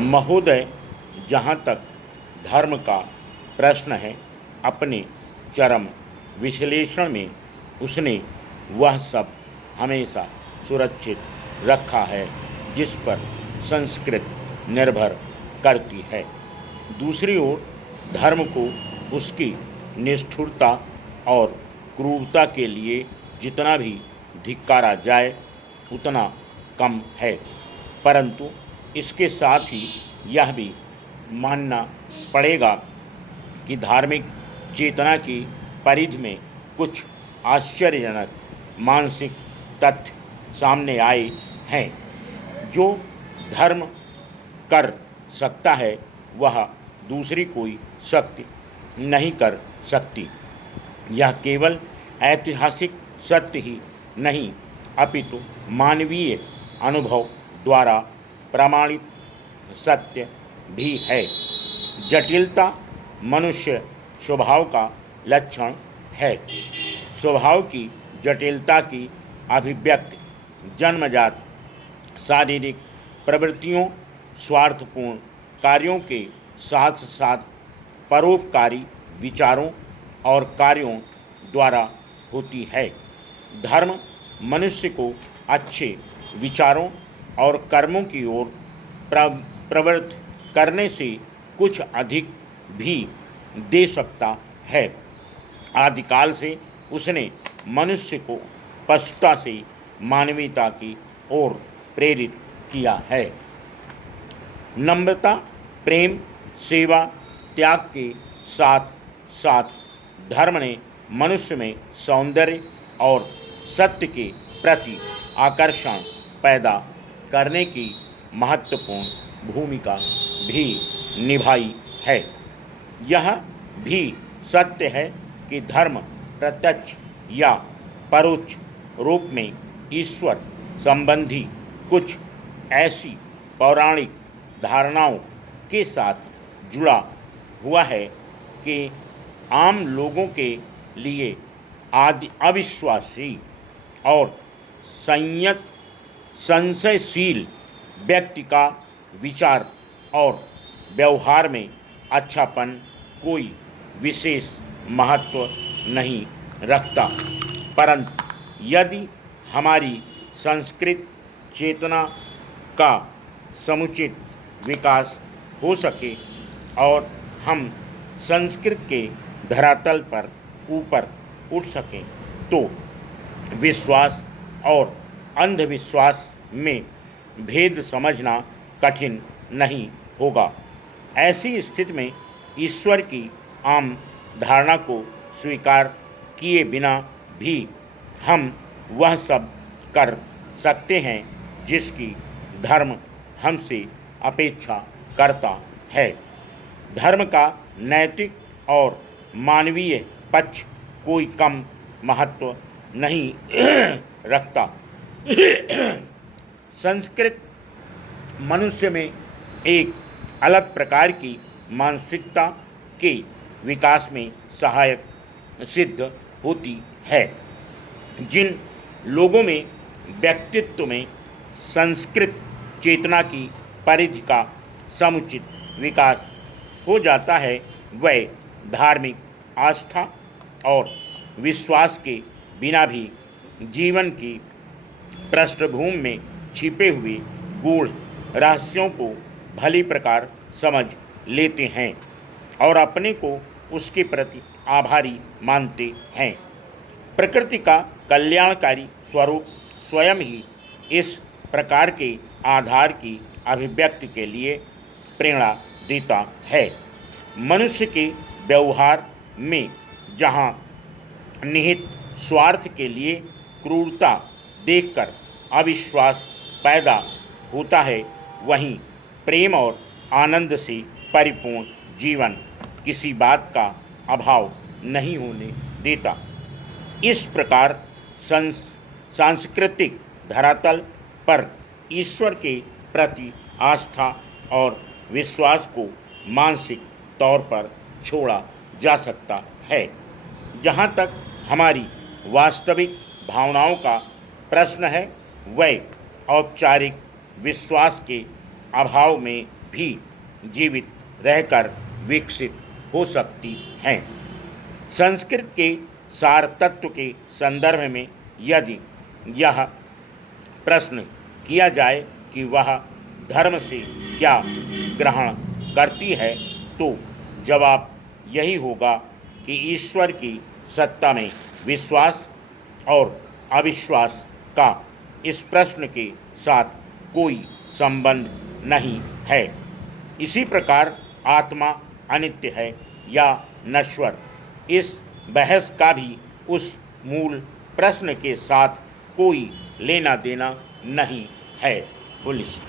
महोदय, जहाँ तक धर्म का प्रश्न है, अपने चरम विश्लेषण में उसने वह सब हमेशा सुरक्षित रखा है जिस पर संस्कृत निर्भर करती है। दूसरी ओर धर्म को उसकी निष्ठुरता और क्रूरता के लिए जितना भी धिक्कारा जाए उतना कम है, परंतु इसके साथ ही यह भी मानना पड़ेगा कि धार्मिक चेतना की परिधि में कुछ आश्चर्यजनक मानसिक तथ्य सामने आए हैं। जो धर्म कर सकता है वह दूसरी कोई शक्ति नहीं कर सकती। यह केवल ऐतिहासिक सत्य ही नहीं अपितु मानवीय अनुभव द्वारा प्रमाणित सत्य भी है। जटिलता मनुष्य स्वभाव का लक्षण है। स्वभाव की जटिलता की अभिव्यक्ति जन्मजात शारीरिक प्रवृत्तियों, स्वार्थपूर्ण कार्यों के साथ साथ परोपकारी विचारों और कार्यों द्वारा होती है। धर्म मनुष्य को अच्छे विचारों और कर्मों की ओर प्रवृत्त करने से कुछ अधिक भी दे सकता है। आदिकाल से उसने मनुष्य को पशुता से मानवीयता की ओर प्रेरित किया है। नम्रता, प्रेम, सेवा, त्याग के साथ साथ धर्म ने मनुष्य में सौंदर्य और सत्य के प्रति आकर्षण पैदा करने की महत्वपूर्ण भूमिका भी निभाई है। यह भी सत्य है कि धर्म प्रत्यक्ष या परोक्ष रूप में ईश्वर संबंधी कुछ ऐसी पौराणिक धारणाओं के साथ जुड़ा हुआ है कि आम लोगों के लिए आदि अविश्वासी और संशयशील व्यक्ति का विचार और व्यवहार में अच्छापन कोई विशेष महत्व नहीं रखता। परंतु यदि हमारी संस्कृत चेतना का समुचित विकास हो सके और हम संस्कृत के धरातल पर ऊपर उठ सकें तो विश्वास और अंधविश्वास में भेद समझना कठिन नहीं होगा। ऐसी स्थिति में ईश्वर की आम धारणा को स्वीकार किए बिना भी हम वह सब कर सकते हैं जिसकी धर्म हमसे अपेक्षा करता है। धर्म का नैतिक और मानवीय पक्ष कोई कम महत्व नहीं रखता। संस्कृत मनुष्य में एक अलग प्रकार की मानसिकता के विकास में सहायक सिद्ध होती है। जिन लोगों में व्यक्तित्व में संस्कृत चेतना की परिधि का समुचित विकास हो जाता है वह धार्मिक आस्था और विश्वास के बिना भी जीवन की पृष्ठभूमि में छिपे हुए गूढ़ रहस्यों को भली प्रकार समझ लेते हैं और अपने को उसके प्रति आभारी मानते हैं। प्रकृति का कल्याणकारी स्वरूप स्वयं ही इस प्रकार के आधार की अभिव्यक्ति के लिए प्रेरणा देता है। मनुष्य के व्यवहार में जहाँ निहित स्वार्थ के लिए क्रूरता देखकर अविश्वास पैदा होता है, वहीं प्रेम और आनंद से परिपूर्ण जीवन किसी बात का अभाव नहीं होने देता। इस प्रकार सांस्कृतिक धरातल पर ईश्वर के प्रति आस्था और विश्वास को मानसिक तौर पर छोड़ा जा सकता है। जहाँ तक हमारी वास्तविक भावनाओं का प्रश्न है, वह औपचारिक विश्वास के अभाव में भी जीवित रहकर विकसित हो सकती हैं। संस्कृत के सार तत्व के संदर्भ में यदि यह प्रश्न किया जाए कि वह धर्म से क्या ग्रहण करती है, तो जवाब यही होगा कि ईश्वर की सत्ता में विश्वास और अविश्वास का इस प्रश्न के साथ कोई संबंध नहीं है। इसी प्रकार आत्मा अनित्य है या नश्वर, इस बहस का भी उस मूल प्रश्न के साथ कोई लेना देना नहीं है। Full stop.